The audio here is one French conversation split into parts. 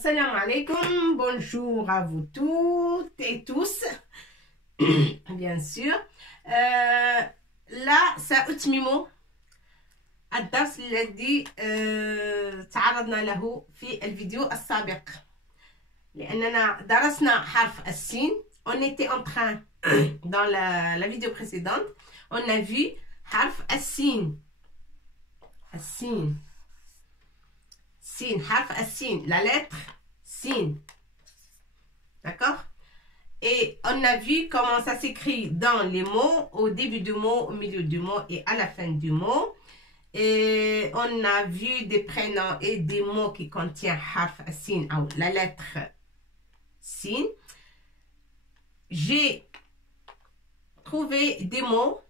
Assalamu alaikum, bonjour à vous toutes et tous, bien sûr. لا سأتمم الدرس الذي تعرضنا له في الفيديو السابق لأننا درسنا حرف السين. On était en train, dans la vidéo précédente, on a vu حرف السين. السين. Sin, harf as-sin, la lettre sin. D'accord? Et on a vu comment ça s'écrit dans les mots, au début du mot, au milieu du mot et à la fin du mot. Et on a vu des prénoms et des mots qui contiennent harf as-sin, ou la lettre sin. J'ai trouvé des mots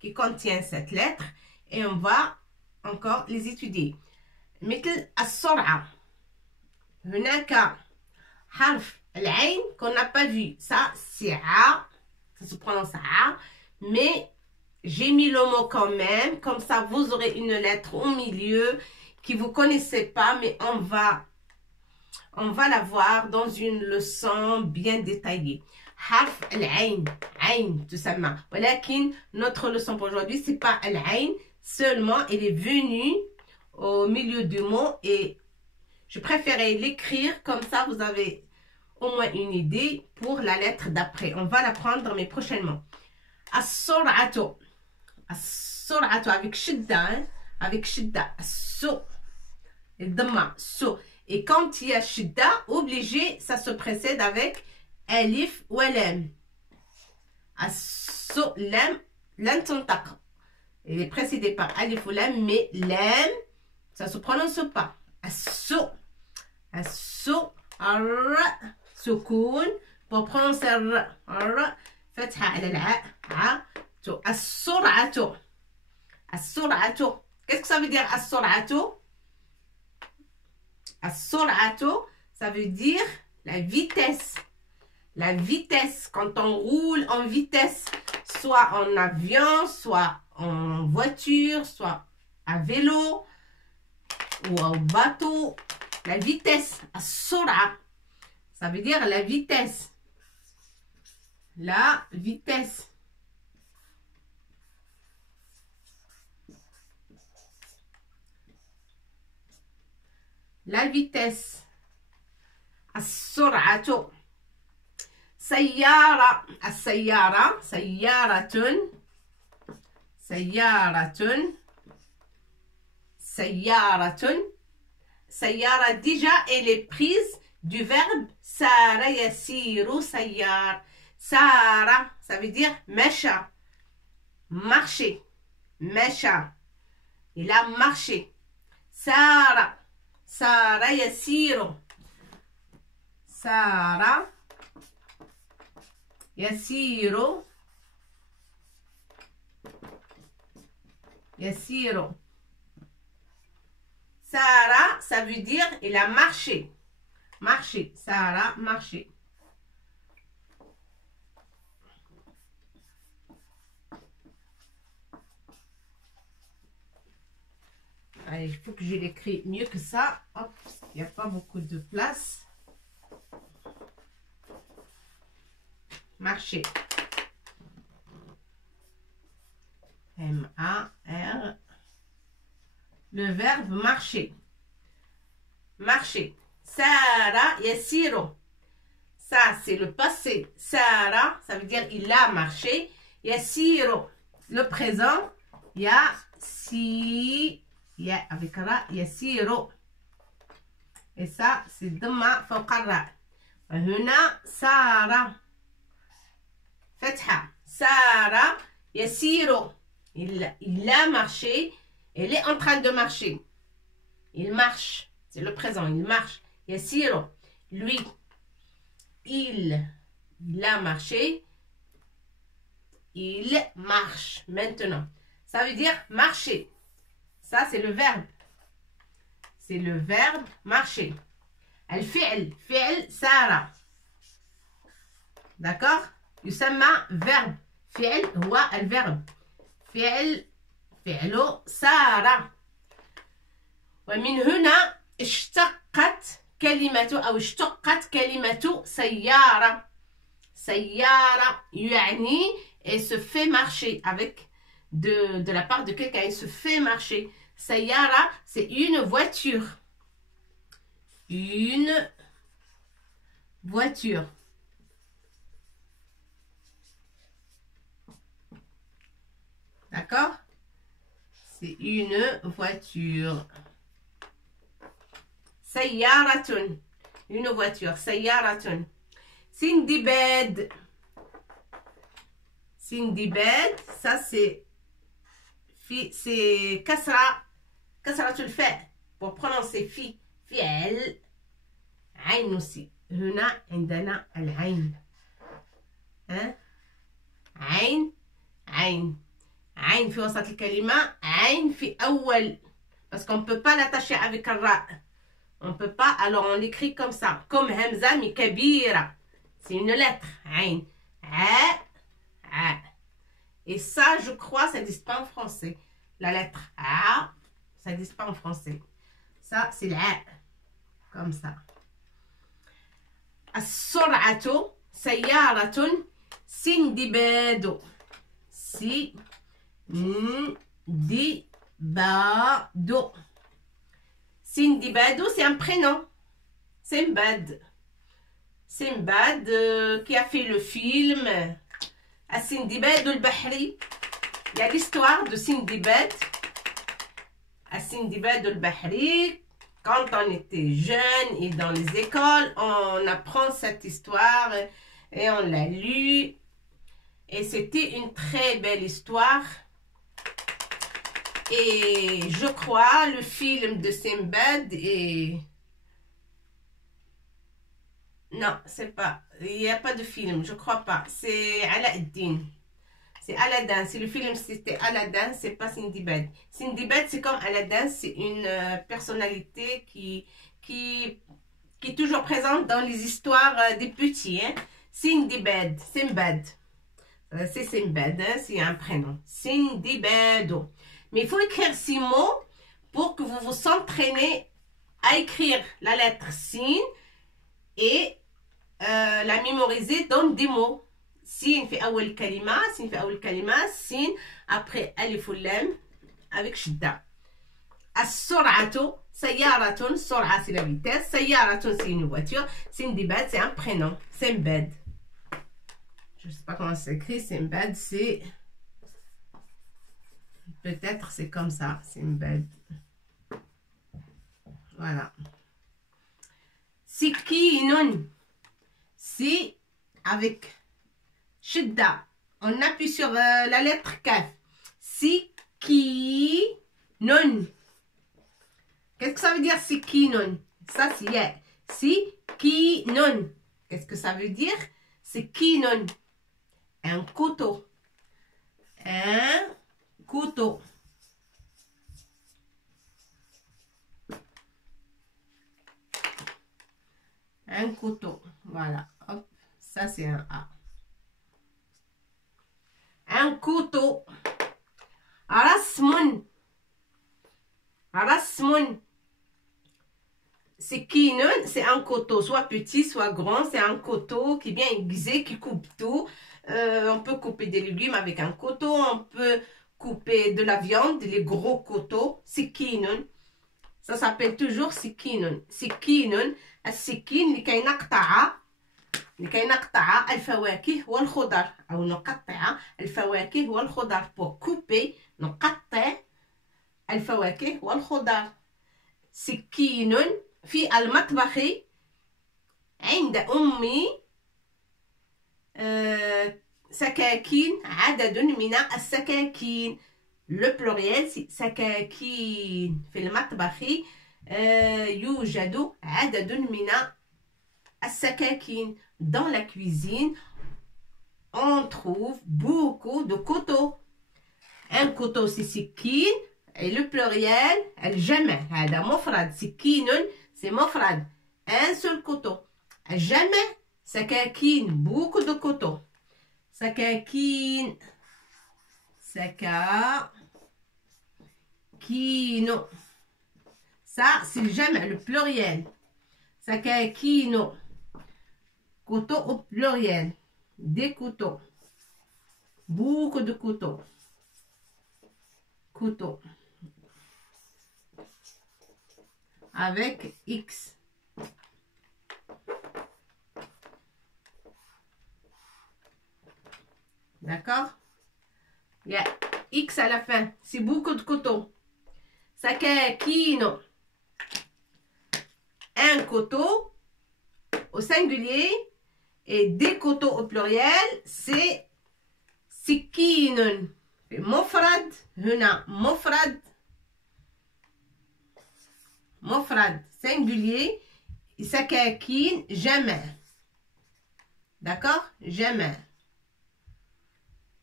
qui contiennent cette lettre et on va encore les étudier. مثل السرعة. هناك حرف العين qu'on n'a pas vu. Ça c'est A. Ça se prononce A. Mais j'ai mis le mot quand même. Comme ça vous aurez une lettre au milieu que vous ne connaissez pas. Mais on va la voir dans une leçon bien détaillée. حرف العين. عين تسمى. ولكن notre leçon pour aujourd'hui c'est pas العين. Seulement elle est venue au milieu du mot et je préférais l'écrire comme ça vous avez au moins une idée pour la lettre d'après. On va l'apprendre mais prochainement. السرعة. السرعة avec shidda, hein? Avec shidda. So. Et dama. So. Et quand il y a shidda, obligé, ça se précède avec alif ou lam. So. Lam. Lam tantaq. Il est précédé par alif ou lam, mais lam ça se prononce pas. السو. السو. الر. سكون. pour prononcer الر. الر. فتحة على العاء. ع. تو. السرعة. السرعة. Qu'est-ce que ça veut dire السرعة? السرعة, ça veut dire la vitesse. La vitesse. Quand on roule en vitesse, soit en avion, soit en voiture, soit à vélo, ou au bateau, la vitesse, السرعة, ça veut dire la vitesse. La vitesse. La vitesse. السرعة. سيارة. السيارة. سيارة. سيارة. سيارة. سيارة déjà elle est prise du verbe سار يسير سيار. سار ça veut dire مشى. marcher. مشى. il a marché. سار. سار يسير. سار يسير. يسير. Sarah, ça veut dire il a marché. Marché. Sarah, marché. Allez, il faut que je l'écris mieux que ça. Hop, il n'y a pas beaucoup de place. Marcher. M-A-R. Le verbe marcher. Marcher. Sara yasiru. Ça, c'est le passé. Sara, ça veut dire il a marché. Yasiru. Le présent. Ya avec ra. Yasiru. Et ça, c'est dama fawqa ra. هنا سارة. فتحة. سارة يسير. Il a marché. Elle est en train de marcher. Il marche. C'est le présent. Il marche. Yasiro. Lui. Il a marché. Il marche. Maintenant. Ça veut dire marcher. Ça, c'est le verbe. C'est le verbe marcher. الفعل. فعل سارة. D'accord? يسمى verbe. فعل هو الverbe. فعل سارة. ومن هنا اشتقت كلمة أو اشتقت كلمة سيارة. سيارة يعني elle se fait marcher avec de la part de quelqu'un, elle se fait marcher. Sayara, c'est une voiture. Une voiture. D'accord? C'est une voiture. Sayaratun. Une voiture. Sayaratun. Sindibad. Sindibad, ça c'est kasratul fa pour prononcer fi, fi'l. عين aussi. هنا عندنا العين. ها؟ عين عين عين في وسط الكلمة، عين في أول parce qu'on ne peut pas l'attacher avec un ra. On ne peut pas, alors on l'écrit comme ça, comme Hamza mais kabira. C'est une lettre, عين. A. Et ça, je crois, ça n'existe pas en français. La lettre A, ça n'existe pas en français. Ça, c'est l'A. Comme ça. السرعة سيارة سندباد. سندباد. سندباد, c'est un prénom. Simbad. Simbad, qui a fait le film Sindibad al-Bahri. Il y a l'histoire de Sindibad. Sindibad al-Bahri. Quand on était jeune et dans les écoles, on apprend cette histoire et on l'a lu. Et c'était une très belle histoire. Et je crois le film de Simbad est... Non, c'est pas. Il n'y a pas de film, je crois pas. C'est Aladdin. C'est Aladdin. Si le film c'était Aladdin, c'est pas Sindibad. Sindibad, c'est comme Aladdin, c'est une personnalité qui est toujours présente dans les histoires des petits. Hein. Sindibad, Simbad. C'est Simbad, hein, c'est un prénom. Sindibado. Mais il faut écrire 6 mots pour que vous vous entraînez à écrire la lettre Sin et la mémoriser dans des mots. Sin في أول كلمة, sin في أول كلمة, sin après ألف واللام avec شدة. السرعة سيارة, سرعة c'est la vitesse, سيارة c'est une voiture, Sindibad c'est un prénom, Simbad. Je ne sais pas comment ça s'écrit, Simbad c'est... Peut-être c'est comme ça, Simbad. Voilà. Sikinun. Si avec Shidda, on appuie sur la lettre Kaf. Sikinun. Qu'est-ce que ça veut dire Sikinun? Ça c'est Sikinun. Qu'est-ce que ça veut dire? Sikinun. Un couteau. Un couteau. Un couteau. Voilà. Hop. Ça, c'est un A. Un couteau. Rasmun. Rasmun. C'est kinun, c'est un couteau, soit petit, soit grand. C'est un couteau qui est bien aiguisé, qui coupe tout. On peut couper des légumes avec un couteau. On peut couper de la viande, les gros couteaux. C'est kinun. Ça s'appelle toujours sikinun. Sikinun. السكين لكي نقطع الفواكه والخضر أو نقطع الفواكه والخضر pour couper نقطع الفواكه والخضر. سكين في المطبخ عند أمي سكاكين عدد من السكاكين. Le pluriel c'est سكاكين. في المطبخ يوجد عدد من السكاكين. Dans la cuisine, on trouve beaucoup de couteaux. Un couteau c'est سكين et le pluriel الجمع هذا مفرد. سكين c'est مفرد, un seul couteau. الجمع سكاكين, beaucoup de couteaux. سكاكين سكاكين. Ça, c'est le jam', le pluriel. سكاكين. Couteau au pluriel. Des couteaux. Beaucoup de couteaux. Couteau. Avec X. D'accord? Il y a X à la fin. C'est beaucoup de couteaux. Sakakino. Un couteau au singulier et des couteaux au pluriel, c'est سكين. مفرد هنا مفرد. مفرد singulier. سكاكين جمع. D'accord? جمع.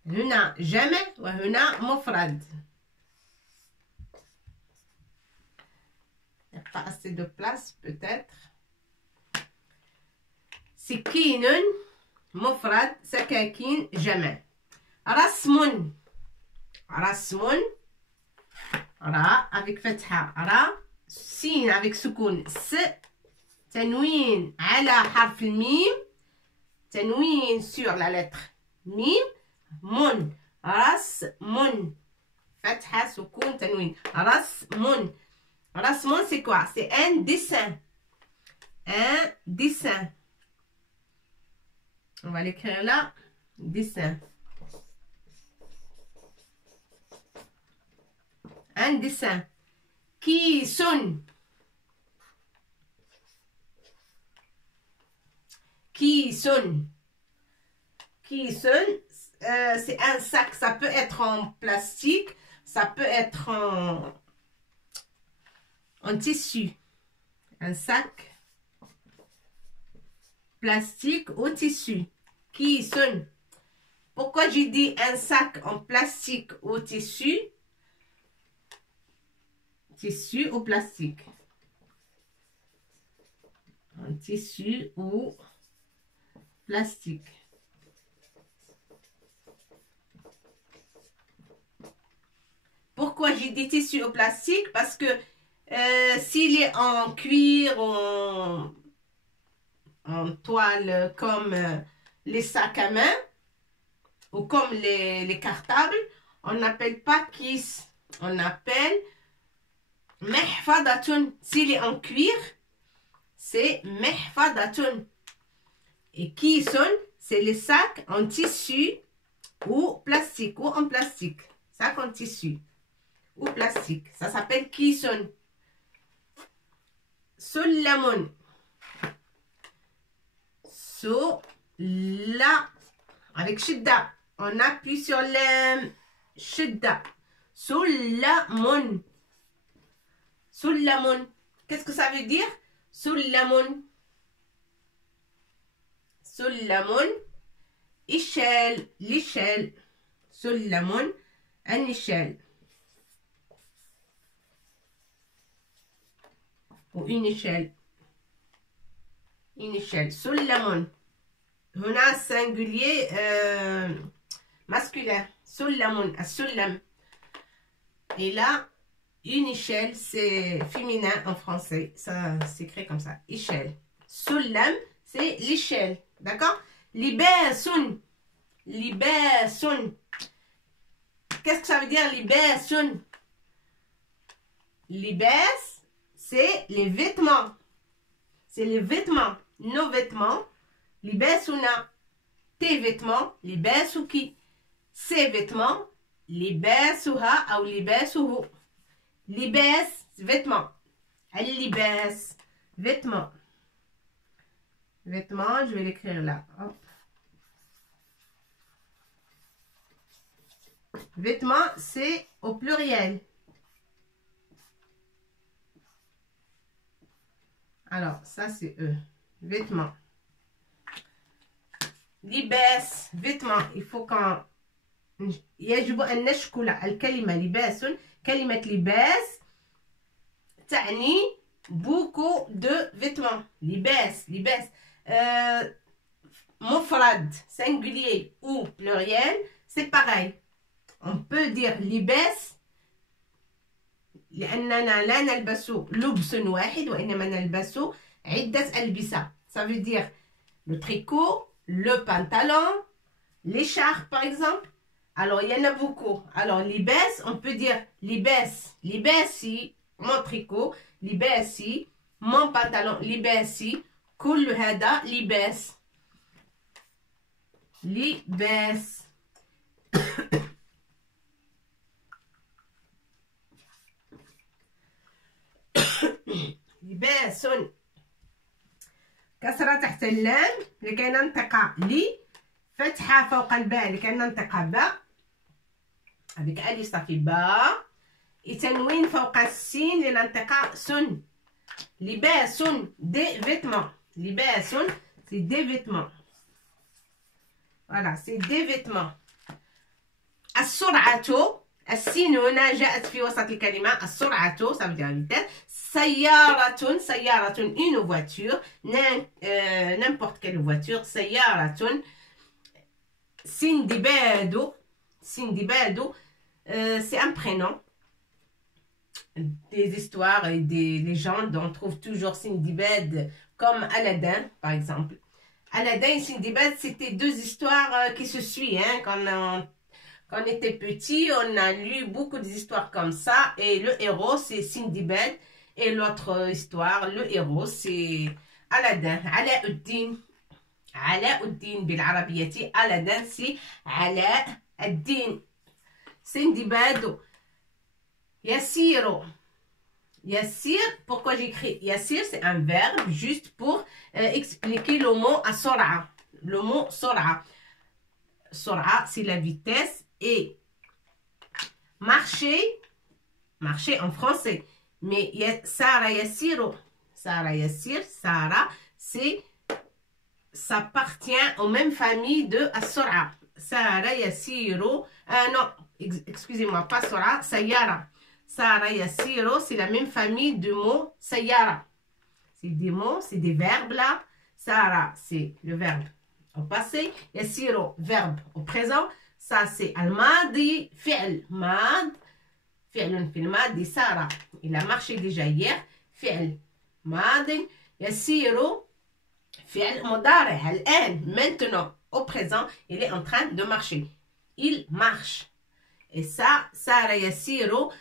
هنا جمع وهنا مفرد. Il n'y a pas assez de place peut-être. سكين مفرد سكاكين جمع. رسم. رسم. را avec فتحة را. سين avec سكون س. تنوين على حرف الميم. تنوين sur la lettre ميم. من. رسم. فتحة سكون تنوين. رسم. رسم c'est quoi? C'est un dessin. Un dessin. On va l'écrire là. Dessin. Un dessin. Qui sonne. Qui sonne. Qui sonne. C'est un sac. Ça peut être en plastique. Ça peut être en tissu. Un sac. Plastique ou tissu. Qui sonne. Pourquoi j'ai dit un sac en plastique ou tissu? Tissu ou plastique. En tissu ou plastique. Pourquoi j'ai dit tissu ou plastique? Parce que s'il est en cuir ou en toile comme les sacs à main ou comme les cartables, on n'appelle pas kiss, on appelle mehfadatun. S'il est en cuir, c'est mehfadatun. Et kisson, c'est les sacs en tissu ou plastique ou en plastique. Sac en tissu ou plastique. Ça s'appelle kisson. Sullamun. La avec shidda. On appuie sur le shidda. Sullamun. Sullamun. Qu'est-ce que ça veut dire? Sullamun. Sullamun. Échelle. L'échelle. Sullamun. Un échelle. Ou une échelle. Une échelle. Sullamun. هنا singulier masculin. Sullamun. As-sullam. Et là, une échelle, c'est féminin en français. Ça s'écrit comme ça. Échelle. Sullam, c'est l'échelle. D'accord? Libasun. Libasun. Qu'est-ce que ça veut dire libasun? Libas, c'est les vêtements. C'est les vêtements. Nos vêtements. Libasuna. Tes vêtements. Libasuki. Ses vêtements. Libasuha ou libasuhu. Libas, vêtements. Al-libas, vêtements. Vêtements, je vais l'écrire là. Hop. Vêtements, c'est au pluriel. Alors, ça c'est eux. Vêtements. Libas, vêtements. Il faut qu'on... يجب أن نشكل الكلمة لباس. كلمة لباس تعني beaucoup de vêtements. لباس. لباس. مفرد, singulier ou pluriel, c'est pareil. On peut dire لباس لأننا لا نلبس لبس واحد وإنما نلبس عدة ألبسة. Ça veut dire le tricot, le pantalon, l'écharpe par exemple. Alors, il y en a beaucoup. Alors, libès, on peut dire libès, libèsi, mon tricot, libèsi, mon pantalon, libèsi, كل هذا libès. libès. لباس. كسرة تحت اللام لكي ننطق لي، فتحة فوق الباء لكي ننطق باء، avec ألف صافي باء، تنوين فوق السين لننطق سن. لباس des vêtements. لباس c'est des vêtements. Voilà, c'est des vêtements. السرعة، السين هنا جاءت في وسط الكلمة. السرعة ça veut dire vitesse. سيارة، سيارة une voiture, n'importe quelle voiture. سيارة. سندباد، سندباد c'est un prénom. Des histoires et des légendes, on trouve toujours Sindibad comme Aladdin par exemple. Aladdin et Sindibad, c'était deux histoires qui se suivent. Hein. Quand on était petit, on a lu beaucoup d'histoires comme ça. Et le héros, c'est Sindibad. Et l'autre histoire, le héros, c'est Aladdin. Alauddin. Alauddin بالعربية. Aladdin, c'est Alauddin. Sindibad. Yassir. Yassir, pourquoi j'écris Yassir? C'est un verbe juste pour expliquer le mot asora. Le mot sora. Sora, c'est la vitesse. Et marcher, marcher en français. Mais Sara Yassiro. Sara Yassir, Sara, c'est, ça appartient aux mêmes familles de Asora. Sara Yassiro. Non, excusez-moi, pas Sora, Sayara. Sara Yassiro, c'est la même famille de mots Sayara. C'est des mots, c'est des verbes là. Sara, c'est le verbe au passé. Yassiro, verbe au présent. Ça, c'est al-madi, fi'l, mad. Fi'lun fil madi, Sara. Il a marché déjà hier. Fi'l, madi. Yassiro, fi'l mudari, al-an. Maintenant, au présent, il est en train de marcher. Il marche. Et ça, Sara Yassiro,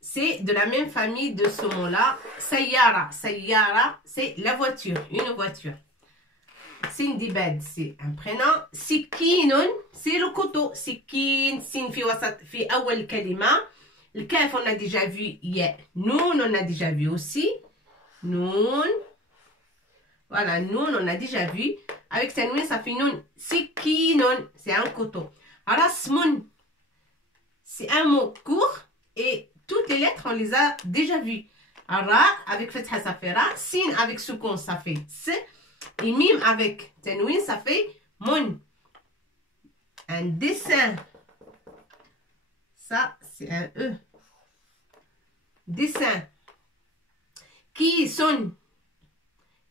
c'est de la même famille de ce mot-là. Sayara. Sayara, c'est la voiture, une voiture. Sindibad, c'est un prénom. Sikinun, c'est le couteau. Sikin, sin fi wasat, fi awal kalima. Le kaf, on a déjà vu hier. Noun, on a déjà vu aussi. Noun. Voilà, noun, on a déjà vu. Avec tanwin, ça fait noun. Sikinun, c'est un couteau. Rasmun, c'est un mot court et toutes les lettres, on les a déjà vues. Ra avec fatha, ça fait ra. Sin avec soukon, ça fait s. Et mim avec tanwin, ça fait mon. Un dessin. Ça, c'est un E. Dessin. Qui sonne.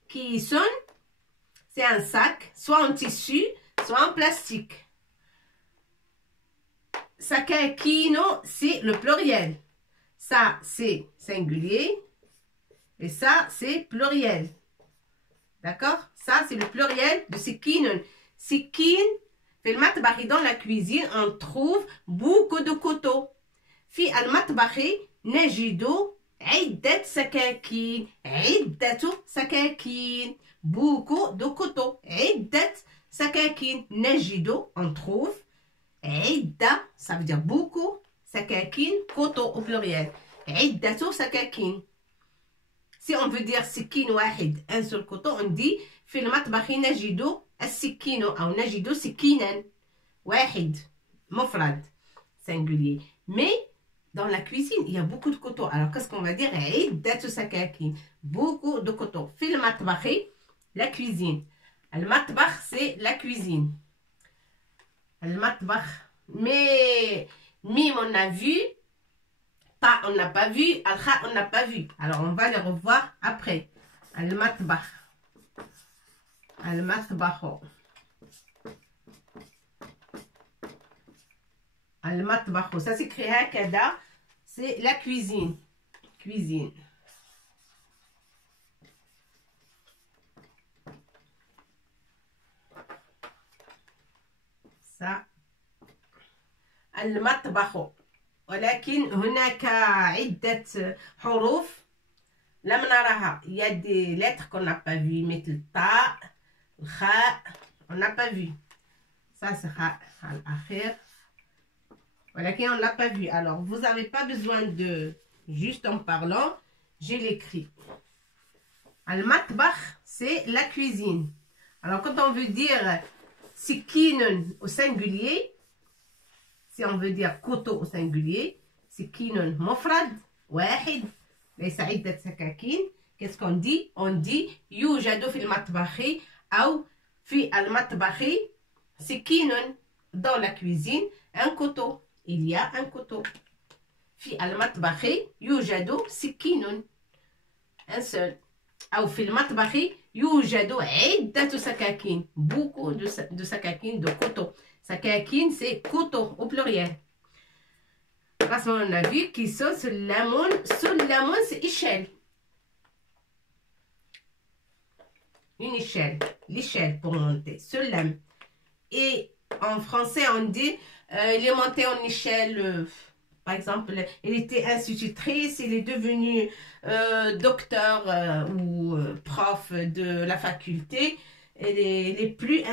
Qui sonne, c'est un sac, soit en tissu, soit en plastique. Sakakino, c'est le pluriel. Ça, c'est singulier. Et ça, c'est pluriel. D'accord? Ça, c'est le pluriel de sikinun. Sikin, في المطبخ, dans la cuisine, on trouve beaucoup de couteaux. في المطبخ نجد عدة سكاكين. عدة سكاكين. Beaucoup de couteaux. عدة سكاكين. نجد, on trouve. عدة, ça veut dire beaucoup. سكاكين, couteau au pluriel. عدة سكاكين. Si on veut dire سكين واحد, un seul couteau, on dit في المطبخ نجد السكين أو نجد سكينا واحد مفرد singulier. Mais dans la cuisine, il y a beaucoup de couteaux. Alors qu'est-ce qu'on va dire? عدة سكاكين. Beaucoup de couteaux. في المطبخ, la cuisine. المطبخ, c'est la cuisine. المطبخ. Mais mim, on a vu. Ta, on n'a pas vu. Al-kha, on n'a pas vu. Alors on va les revoir après. المطبخ. المطبخ. المطبخ. Ça s'écrit هكذا. C'est la cuisine. Cuisine. ça المطبخ. ولكن هناك عدة حروف لم نراها. Il y a des lettres qu'on n'a pas vues مثل الطاء الخاء on n'a pas vu. Ça sera à l'akhir. ولكن on l'a pas vu. Alors vous n'avez pas besoin de juste en parlant. Je l'écris. المطبخ c'est la cuisine. Alors quand on veut dire سكين au singulier, si on veut dire couteau au singulier, سكين مفرد واحد ليس عدة سكاكين. Qu'est-ce qu'on dit? On dit يوجد في المطبخ أو في المطبخ سكين. Dans la cuisine, un couteau. Il y a un couteau. في المطبخ يوجد سكين. Un seul. أو في المطبخ يوجد عدة سكاكين. Beaucoup de سكاكين, de couteaux. سكاكين c'est couteau au pluriel. Parce qu'on a vu qu'ils sont سلم. سلم c'est échelle. Une échelle. L'échelle pour monter. سلم. Et en français on dit il est monté en échelle. Par exemple, elle était institutrice, il est devenu docteur ou prof de la faculté. Et les plus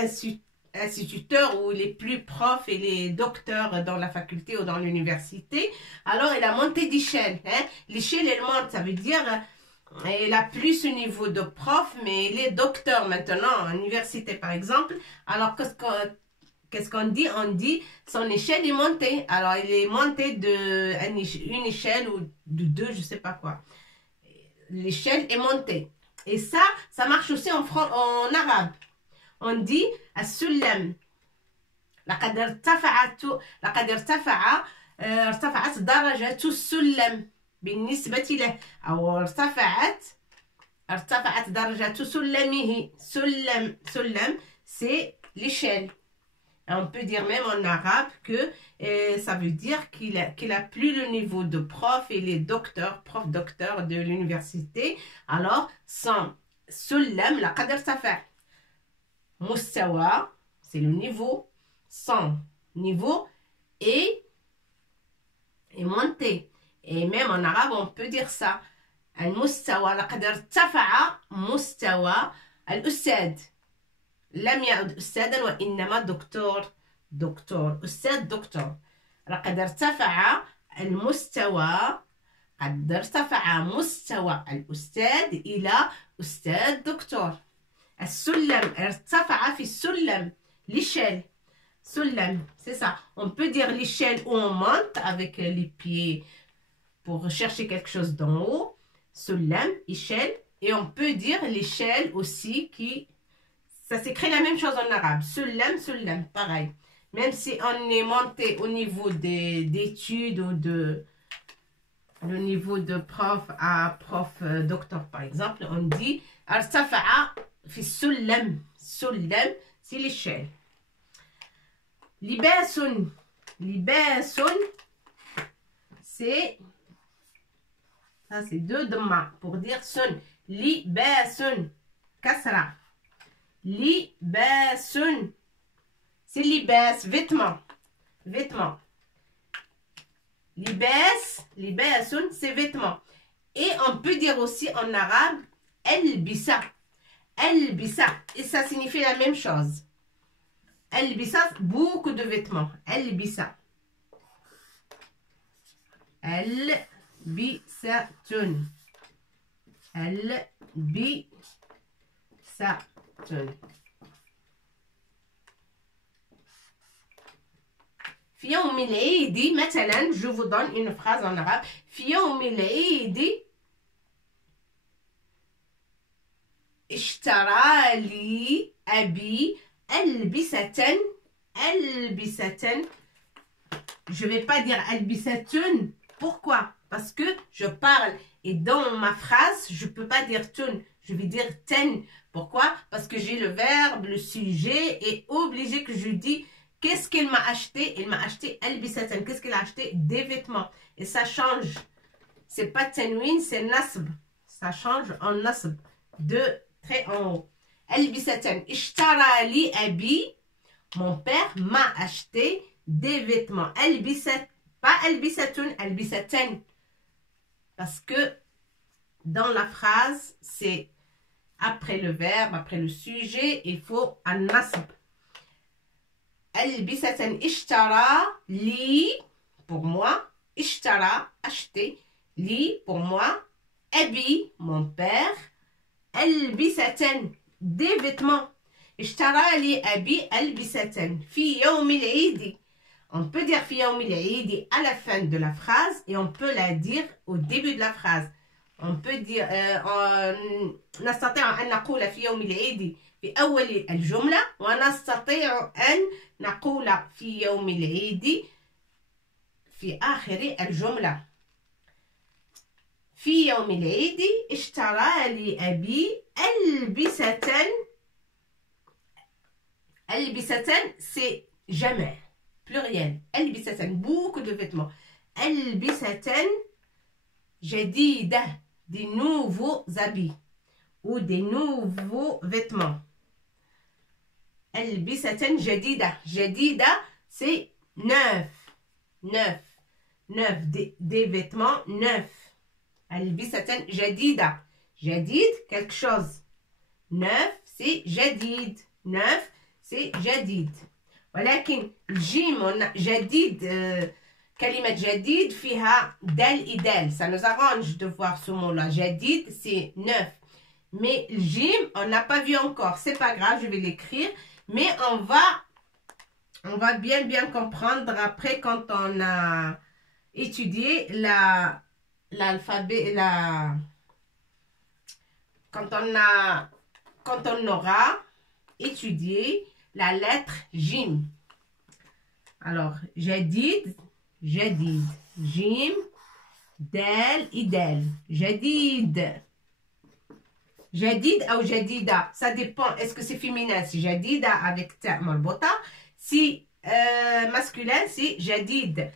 instituteurs ou les plus profs et les docteurs dans la faculté ou dans l'université. Alors, elle a monté d'échelle. Hein? L'échelle, elle monte, ça veut dire elle a plus au niveau de prof, mais elle est docteur maintenant en université, par exemple. Alors, qu'est-ce qu'on dit? On dit son échelle est montée. Alors, elle est montée d'une échelle ou de deux, je ne sais pas quoi. L'échelle est montée. Et ça marche aussi en arabe. On dit السلم لقد ارتفعت درجة السلم بالنسبة له أو ارتفعت درجة سلمه. سلم c'est l'échelle. On peut dire même en arabe que ça veut dire qu'il a plus le niveau de prof et les docteurs, prof-docteurs de l'université. Alors, son sulam, la qadr tafa. Mustawa, c'est le niveau. Son niveau est monté. Et même en arabe, on peut dire ça. Al-mustawa, la qadr tafa'a, mustawa, al-ustad. لم يعد أستاذا وإنما دكتور. أستاذ دكتور. لقد ارتفع المستوى. قد ارتفع مستوى الأستاذ إلى أستاذ دكتور. السلم ارتفع في السلم. L'échelle. سلم, c'est ça. On peut dire l'échelle où on monte avec les pieds pour chercher quelque chose d'en haut. سلم, échelle. Et on peut dire l'échelle aussi qui... Ça s'écrit la même chose en arabe. Sulam, pareil. Même si on est monté au niveau d'études ou le niveau de prof à prof docteur, par exemple, on dit artafa'a fi sulam. Sulam, c'est l'échelle. Libasun. Libasun, c'est... Ça, c'est deux dhamma pour dire sun. Libasun. Kasra. Libasun. C'est libas, vêtements. Vêtements. Libasun, c'est vêtements. Et on peut dire aussi en arabe, elbisa. Elbisa. Et ça signifie la même chose. Elbisa, beaucoup de vêtements. Elbisa. Elbisatun. Elbisatun. في يوم العيد مثلا, je vous donne une phrase en arabe. في يوم العيد اشترى لي أبي ألبسة. Je vais pas dire ألبسة. Pourquoi? Parce que je parle et dans ma phrase, je peux pas dire tun. Je vais dire ten. Pourquoi? Parce que j'ai le verbe, le sujet est obligé que je dis qu'est-ce qu'il m'a acheté. Il m'a acheté albisatan. Qu'est-ce qu'il a acheté? Des vêtements. Et ça change. C'est pas tenwin, c'est nasb. Ça change en nasb. De très en haut. Albisatan. Ishtara li abi. Mon père m'a acheté des vêtements. Albisat, pas albisatun, albisatan. Parce que dans la phrase, c'est après le verbe, après le sujet, il faut un nasb. Albisatan ishtara, li, pour moi. Ishtara, acheter. Li, pour moi. Abi, mon père. Albisatan, des vêtements. Ishtara li abi albisatan. Fi yawm al-eid. On peut dire fi yawm al-eid à la fin de la phrase et on peut la dire au début de la phrase. On peut dire نستطيع أن نقول في يوم العيد في أول الجملة ونستطيع أن نقول في يوم العيد في آخر الجملة. في يوم العيد اشترى لي أبي ألبسة. ألبسة c'est جمع pluriel. ألبسة beaucoup de vêtements. ألبسة جديدة des nouveaux habits ou des nouveaux vêtements. ألبسة جديدة. جديدة c'est neuf. Neuf. Neuf des vêtements neufs. ألبسة جديدة. جديد quelque chose. Neuf c'est جديد. Neuf c'est جديد. ولكن الجيم جديد كلمة جديد فيها دال إدال. Ça nous arrange de voir ce mot-là. جديد c'est neuf. Mais le jim, on n'a pas vu encore. C'est pas grave, je vais l'écrire. Mais on va bien comprendre après quand on a étudié l'alphabet, quand on aura étudié la lettre jim. Alors, jadid, jadid, jim, dal, idal, jadid. Jadid ou jadida, ça dépend. Est-ce que c'est féminin? C'est jadida avec ta marbota. Si masculin, c'est jadid.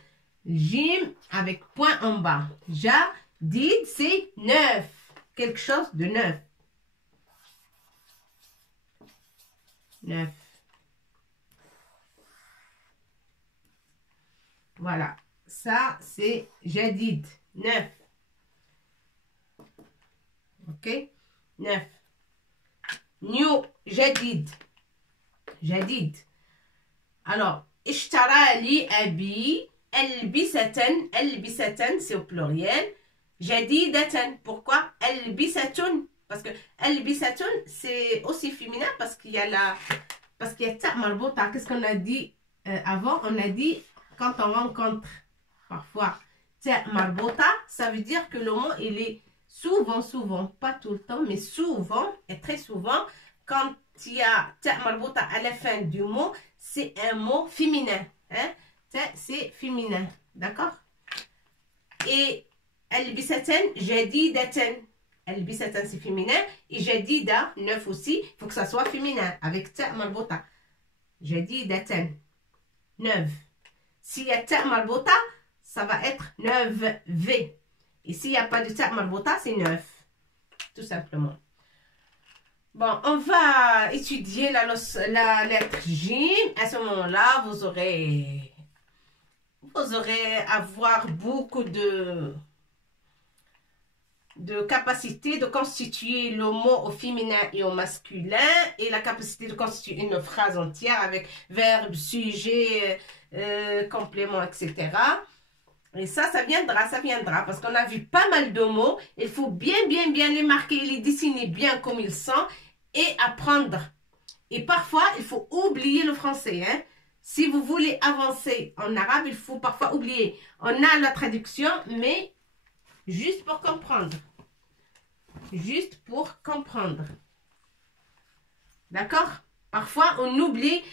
Jim avec point en bas. Jadid, c'est neuf. Quelque chose de neuf. Neuf. Voilà. Ça, c'est jadid. Neuf. Ok? Neuf. New, jadid. Jadid. Alors, ishtara li abi albisatan. Albisatan, c'est au pluriel. Jadidatan. Pourquoi? Albisatun. Parce que albisatun, c'est aussi féminin parce qu'il y a ta marbota. Qu'est-ce qu'on a dit avant? On a dit quand on rencontre parfois ta marbota, ça veut dire que le mot, il est souvent, pas tout le temps, mais souvent et très souvent, quand il y a ta marbota à la fin du mot, c'est un mot féminin. Hein? C'est féminin. D'accord? Et albisatan, jadidatan. Albisatan, c'est féminin. Et jadida, neuf aussi, il faut que ça soit féminin avec ta marbota. Jadidatan. Neuf. S'il y a ta marbota, ça va être 9V. Et s'il n'y a pas de ta marbota, c'est 9. Tout simplement. Bon, on va étudier la lettre J. À ce moment-là, vous aurez avoir beaucoup de capacité de constituer le mot au féminin et au masculin et la capacité de constituer une phrase entière avec verbe, sujet, complément, etc. Et ça viendra, parce qu'on a vu pas mal de mots. Il faut bien les marquer, les dessiner bien comme ils sont et apprendre. Et parfois, il faut oublier le français. Hein? Si vous voulez avancer en arabe, il faut parfois oublier. On a la traduction, mais juste pour comprendre. Juste pour comprendre. D'accord? Parfois, on oublie,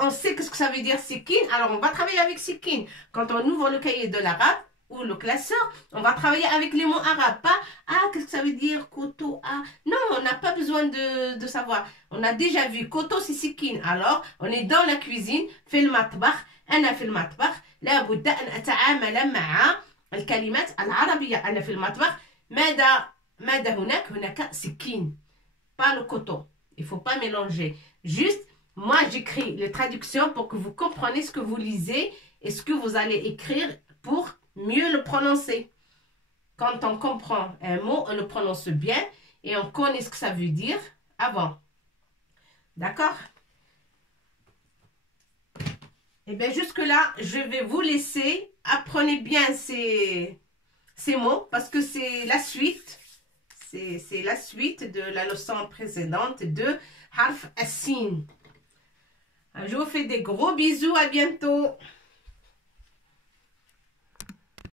on sait ce que ça veut dire sikin, alors on va travailler avec sikin. Quand on ouvre le cahier de l'arabe ou le classeur, on va travailler avec les mots arabes. Pas, qu'est-ce que ça veut dire, koto, Non, on n'a pas besoin de savoir. On a déjà vu, koto c'est sikin. Alors, on est dans la cuisine, في المطبخ, أنا في المطبخ, لابد أن أتعامل مع الكلمات العربية. أنا في المطبخ, ماذا هناك سكين. Pas le koto. Il ne faut pas mélanger. Juste, moi, j'écris les traductions pour que vous compreniez ce que vous lisez et ce que vous allez écrire pour mieux le prononcer. Quand on comprend un mot, on le prononce bien et on connaît ce que ça veut dire avant. D'accord? Et bien, jusque-là, je vais vous laisser. Apprenez bien ces mots parce que c'est la suite. C'est la suite de la leçon précédente de Harf As-Sin. Je vous fais des gros bisous. À bientôt.